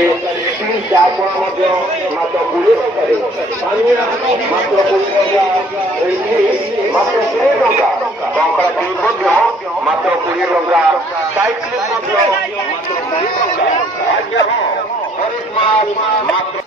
ଟଙ୍କାରେ ଷ୍ଟିଲ୍ ଚା କଳା ମଧ୍ୟ ମାତ୍ର 20 ଟଙ୍କାରେ ପାନିଆ ମାତ୍ର 20 ଟଙ୍କା ମାତ୍ର 20 ଟଙ୍କା କଙ୍କଡ଼ା କ୍ଲିପ୍ ମଧ୍ୟ ମାତ୍ର 20 ଟଙ୍କା ସାଇକ୍ଲିପ୍ ମଧ୍ୟ ମାତ୍ର 20 ଟଙ୍କା ଆଜ୍ଞା ହଁ ହରେକ ମାଲ ମାତ୍ର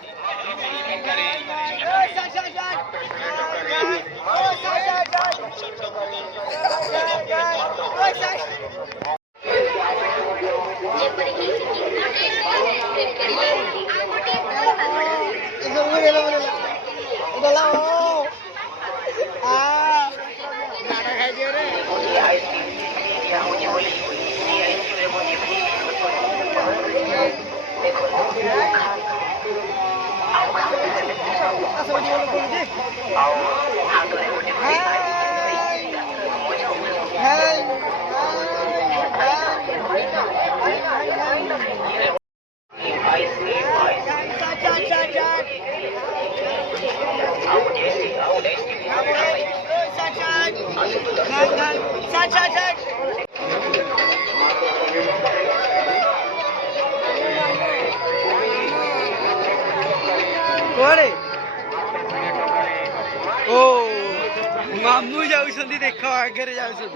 मामू जाऊँ देख आगे जाऊँ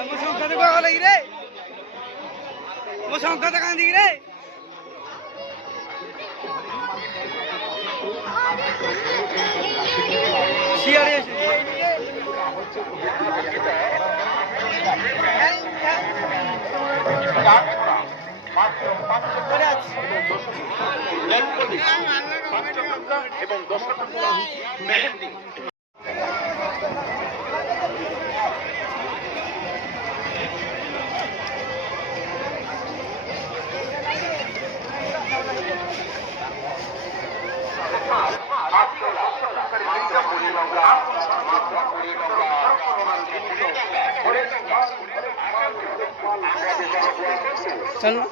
मो संकट कह लगी रे मो संकट कांदी रे सियाड़े मेहंदी चलो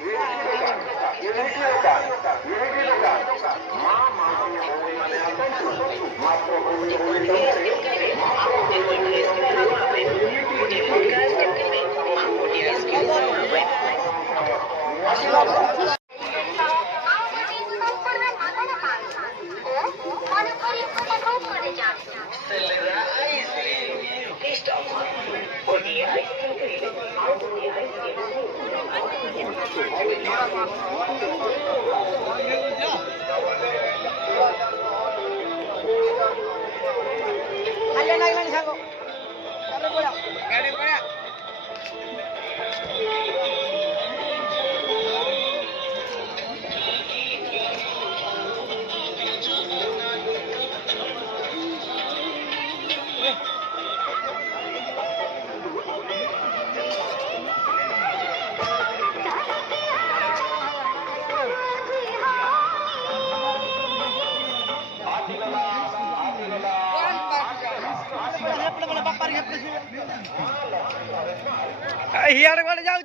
हियाड़े कौन जाऊे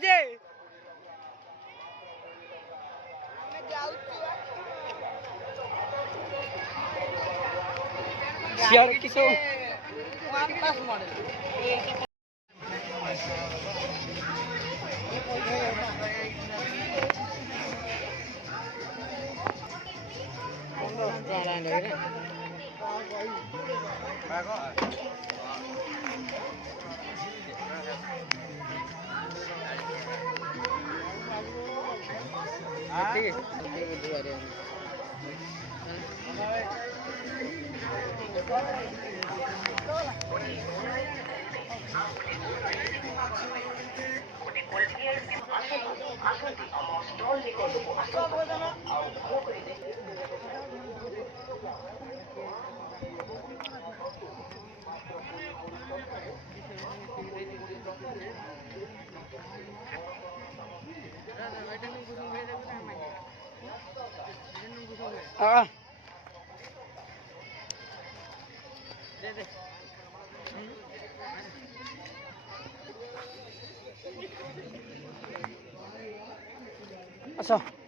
सियाड़े किस अच्छा